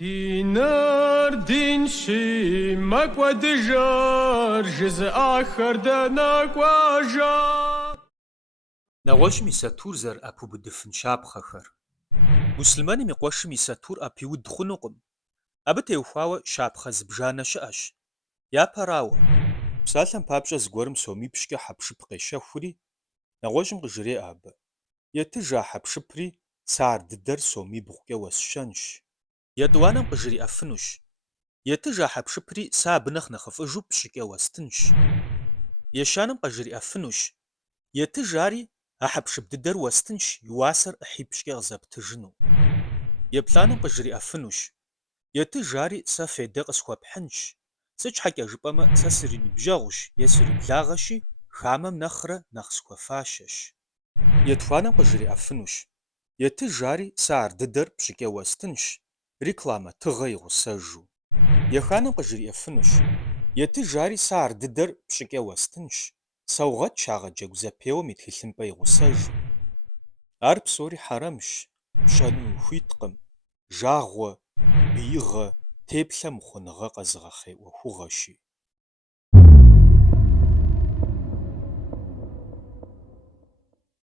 Динар динши макӏуэдыжэр жызыӏахэр дэнэ кӏуажэ. Нэгъуэщӏым и сатур зэрыӏэпыубыдыфын щапхъэхэр. Мусульмэным и къуэшым и сатур ӏэпиуд хъунукъым. Абы теухуауэ щапхъэ зыбжанэ щыӏэщ. Япэрауэ, псалъэм папщӏэ зыгуэрым сомипщӏкӏэ хьэпшып къещэхури, нэгъуэщӏым къыжреӏэ абы: етыж а хьэпшыпри сэ ар дыдэр сомибгъукӏэ уэсщэнщ. Етӏуанэм къыжриӏэфынущ: етыж а хьэпшыпри сэ абы нэхъыфӏыжу пщӏыкӏэ уэстынщ. Ещанэм къыжриӏэфынущ: етыж ари а хьэпшып дыдэр уэстынщ, и уасэр ӏыхьипщӏкӏэ къызэптыжыну. Еплӏанэм къыжриӏэфынущ: етыж ари сэ фейдэ къысхуэпхьынщ, сыт щхьэкӏэ жыпӏэмэ, сэ сыриныбжьэгъущ е суриблагъэщи, хамэм нэхърэ нэхъ схуэфащэщ. Етхуанэм къыжриӏэфынущ: етыж ари сэ ар дыдэр пщӏыкӏэ уэстынщ, рекламэ тыгъэ игъусэжу. Еханэм къыжриӏэфынущ: етыж ари сэ ар дыдэр пщӏыкӏэ уэстынщ, саугъэт а джэгу зэпеуэм и тхылъымпӏэ игъусэжу. Ар псори хьэрэмщ, пщӏэну ухуиткъым, жагъуэ, биигъэ, теплъэм ухуэныгъэ къэзыгъэхъей ӏуэхугъэщи.